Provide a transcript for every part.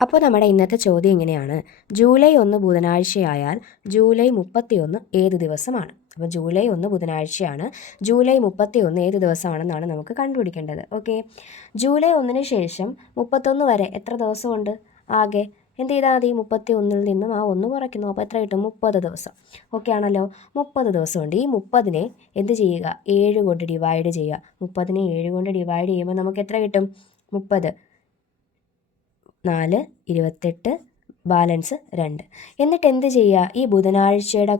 അപ്പോൾ നമ്മുടെ ഇന്നത്തെ ചോദ്യം ഇങ്ങനെയാണ്: ജൂലൈ 1 ബുധനാഴ്ചയായാൽ ജൂലൈ 31 ഏത് ദിവസമാണ്? അപ്പോൾ ജൂലൈ 1 ബുധനാഴ്ചയാണ്, ജൂലൈ 31 ഏത് ദിവസമാണെന്നാണ് നമുക്ക് കണ്ടുപിടിക്കേണ്ടത്. ഓക്കെ, ജൂലൈ 1 ശേഷം 31 വരെ എത്ര ദിവസമുണ്ട്? ആകെ എന്ത് ചെയ്താൽ മതി? 31 നിന്നും ആ 1 കുറയ്ക്കുന്നു. അപ്പോൾ എത്ര കിട്ടും? 30 ദിവസം. ഓക്കെ ആണല്ലോ, 30 ദിവസമുണ്ട്. ഈ 30നെ എന്ത് ചെയ്യുക? 7 കൊണ്ട് ഡിവൈഡ് ചെയ്യുക. 30നെ 7 കൊണ്ട് ഡിവൈഡ് ചെയ്യുമ്പോൾ നമുക്ക് എത്ര കിട്ടും? 30 4 28 ബാലൻസ് 2. എന്നിട്ട് എന്ത് ചെയ്യുക? ഈ ബുധനാഴ്ചയുടെ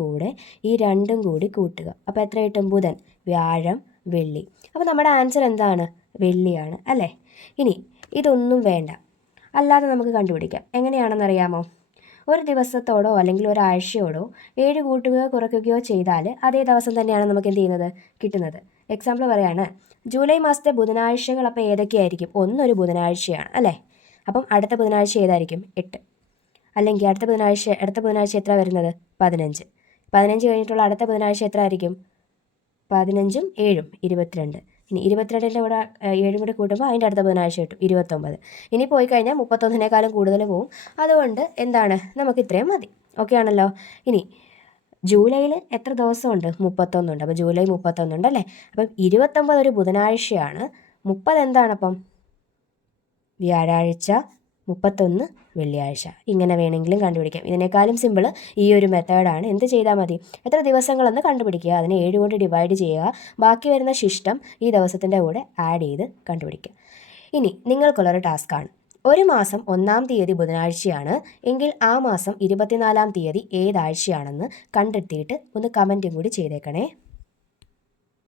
കൂടെ ഈ രണ്ടും കൂടി കൂട്ടുക. അപ്പോൾ എത്ര കിട്ടും? ബുധൻ, വ്യാഴം, വെള്ളി. അപ്പോൾ നമ്മുടെ ആൻസർ എന്താണ്? വെള്ളിയാണ് അല്ലേ? ഇനി ഇതൊന്നും വേണ്ട, അല്ലാതെ നമുക്ക് കണ്ടുപിടിക്കാം. എങ്ങനെയാണെന്നറിയാമോ? ഒരു ദിവസത്തോടോ അല്ലെങ്കിൽ ഒരാഴ്ചയോടോ 7 കൂട്ടുകയോ കുറയ്ക്കുകയോ ചെയ്താൽ അതേ ദിവസം തന്നെയാണ് നമുക്ക് എന്ത് ചെയ്യുന്നത്? കിട്ടുന്നത്. എക്സാമ്പിൾ പറയാണ്, ജൂലൈ മാസത്തെ ബുധനാഴ്ചകൾ അപ്പോൾ ഏതൊക്കെയായിരിക്കും? ഒന്നൊരു ബുധനാഴ്ചയാണ് അല്ലേ? അപ്പം അടുത്ത ബുധനാഴ്ച ഏതായിരിക്കും? 8. അല്ലെങ്കിൽ അടുത്ത ബുധനാഴ്ച എത്ര വരുന്നത്? 15. 15 കഴിഞ്ഞിട്ടുള്ള അടുത്ത ബുധനാഴ്ച എത്ര ആയിരിക്കും? 15ഉം 7ഉം 22. ഇനി 22ൻ്റെ കൂടെ 7 കൂടി കൂട്ടുമ്പോൾ അതിൻ്റെ അടുത്ത ബുധനാഴ്ച കിട്ടും 29. ഇനി പോയി കഴിഞ്ഞാൽ 31നേക്കാളും കൂടുതൽ പോവും. അതുകൊണ്ട് എന്താണ്, നമുക്ക് ഇത്രയും മതി. ഓക്കെ ആണല്ലോ. ഇനി ജൂലൈയിൽ എത്ര ദിവസമുണ്ട്? 31 ഉണ്ട്. അപ്പോൾ ജൂലൈ 31 ഉണ്ടല്ലേ? അപ്പം 29 ഒരു ബുധനാഴ്ചയാണ്. 30 എന്താണപ്പം? വ്യാഴാഴ്ച, 31 വെള്ളിയാഴ്ച. ഇങ്ങനെ വേണമെങ്കിലും കണ്ടുപിടിക്കാം. ഇതിനേക്കാളും സിമ്പിൾ ഈ ഒരു മെത്തേഡാണ്. എന്ത് ചെയ്താൽ മതി? എത്ര ദിവസങ്ങളെന്ന് കണ്ടുപിടിക്കുക, അതിനെ 7 കൊണ്ട് ഡിവൈഡ് ചെയ്യുക, ബാക്കി വരുന്ന ശിഷ്ടം ഈ ദിവസത്തിൻ്റെ കൂടെ ആഡ് ചെയ്ത് കണ്ടുപിടിക്കുക. ഇനി നിങ്ങൾക്കുള്ളൊരു ടാസ്ക്കാണ്. ഒരു മാസം 1-ാം തീയതി ബുധനാഴ്ചയാണ് എങ്കിൽ ആ മാസം 24-ാം തീയതി ഏതാഴ്ചയാണെന്ന് കണ്ടെത്തിയിട്ട് ഒന്ന് കമൻറ്റും കൂടി ചെയ്തേക്കണേ.